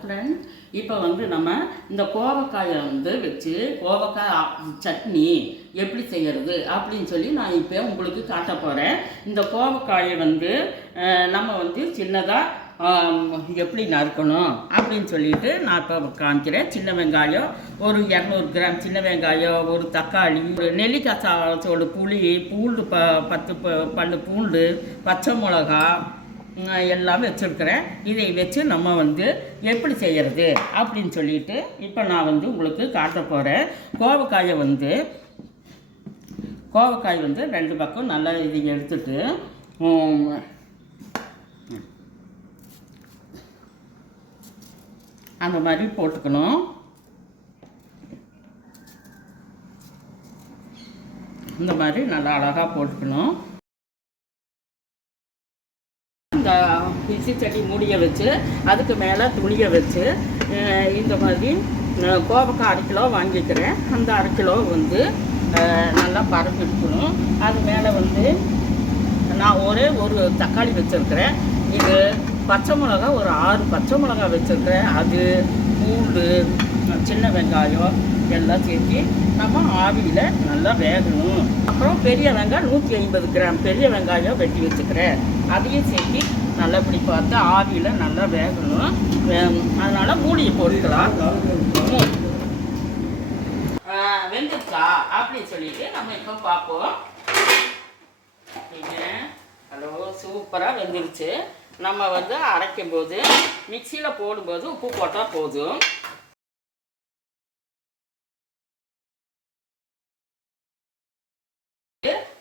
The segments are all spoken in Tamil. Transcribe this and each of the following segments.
ஃப்ரெண்ட் இப்போ வந்து நம்ம இந்த கோவக்காயை வந்து வச்சு கோவக்காய் சட்னி எப்படி செய்கிறது அப்படின்னு சொல்லி நான் இப்போ உங்களுக்கு காட்ட போகிறேன் இந்த கோவக்காயை வந்து நம்ம வந்து சின்னதாக எப்படி நறுக்கணும் அப்படின்னு சொல்லிட்டு நான் இப்போ காமிக்கிறேன். சின்ன வெங்காயம் ஒரு இரநூறு கிராம் சின்ன வெங்காயம் ஒரு தக்காளி ஒரு நெல்லிக்காய் சாச்சோட புளி பூண்டு ப பத்து ப பல்லு பூண்டு பச்சை மிளகா எல்லாம் வச்சுருக்கிறேன். இதை வச்சு நம்ம வந்து எப்படி செய்கிறது அப்படின்னு சொல்லிட்டு இப்போ நான் வந்து உங்களுக்கு காட்ட போகிறேன் கோவக்காயை வந்து கோவக்காய் வந்து ரெண்டு பக்கம் நல்லா இது எடுத்துட்டு அந்த மாதிரி போட்டுக்கணும். இந்த மாதிரி நல்லா அழகாக போட்டுக்கணும். இந்த பிசி சட்டி மூடிய வச்சு அதுக்கு மேலே துணியை வச்சு இந்த மாதிரி கோவக்காய் அரை கிலோ வாங்கிக்கிறேன். அந்த அரை கிலோ வந்து நல்லா பரப்பி எடுக்கணும் அது மேலே வந்து நான் ஒரே ஒரு தக்காளி வச்சுருக்கிறேன். இது பச்சை மிளகா ஒரு ஆறு பச்சை மிளகா வச்சுருக்கிறேன். அது பூண்டு சின்ன வெங்காயம் எல்லாம் சேர்த்து நம்ம ஆவியில் நல்லா வேகணும். அப்புறம் பெரிய வெங்காயம் நூற்றி ஐம்பது கிராம். பெரிய வெங்காயம் வெட்டி வச்சுக்கிறேன். அதையும் சேர்த்து நல்லா இப்படி பார்த்து ஆவியில் நல்லா வேகணும். வே- அதனால் மூடியை போட்டுக்கலாம் வெந்துருச்சா? அப்படின்னு சொல்லிட்டு நம்ம இப்போ பார்ப்போம். ஹலோ சூப்பராக வெந்துருச்சு. நம்ம வந்து அரைக்கும் போது மிக்சியில் போடும்போது உப்பு போட்டால் போதும்.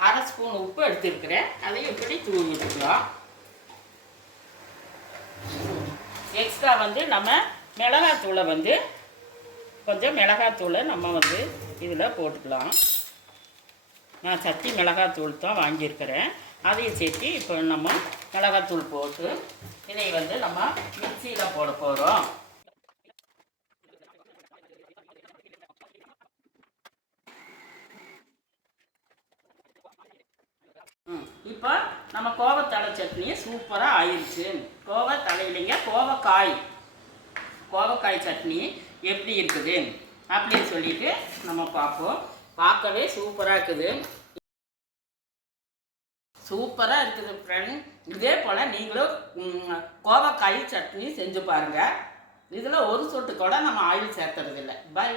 அரை ஸ்பூன் உப்பு எடுத்துருக்கிறேன். அதையும் இப்படி தூவி விட்டுக்கலாம் எக்ஸ்ட்ரா வந்து நம்ம மிளகாத்தூளை வந்து கொஞ்சம் மிளகாத்தூளை நம்ம வந்து இதில் போட்டுக்கலாம். நான் சத்தி மிளகாத்தூள் தான் வாங்கியிருக்கிறேன். அதையும் சேர்த்து இப்போ நம்ம மிளகாத்தூள் போட்டு இதை வந்து நம்ம மிக்சியில் போட போகிறோம் இப்போ நம்ம கோவத்தலை சட்னி சூப்பராக ஆயிடுச்சு கோவத்தலை இல்லைங்க கோவக்காய். கோவக்காய் சட்னி எப்படி இருக்குது அப்படின்னு சொல்லிட்டு நம்ம பார்ப்போம். பார்க்கவே சூப்பராக இருக்குது. சூப்பராக இருக்குது ஃப்ரெண்ட் இதே போல் நீங்களும் கோவக்காய் சட்னி செஞ்சு பாருங்கள் இதில் ஒரு சொட்டு கூட நம்ம ஆயில் சேர்த்துறதில்ல. பை